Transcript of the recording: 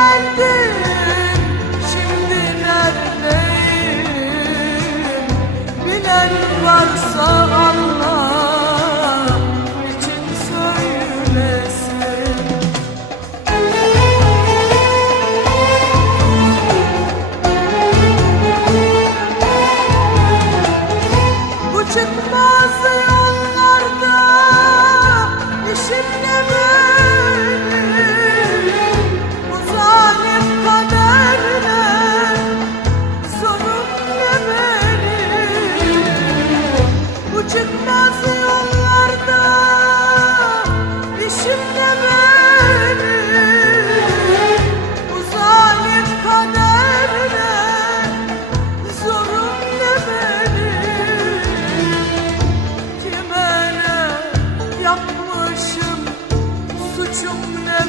geldin Şimdi neredeyim Bilen varsa Allah için söylesin Bu çıkmaz yollarda işimle mi?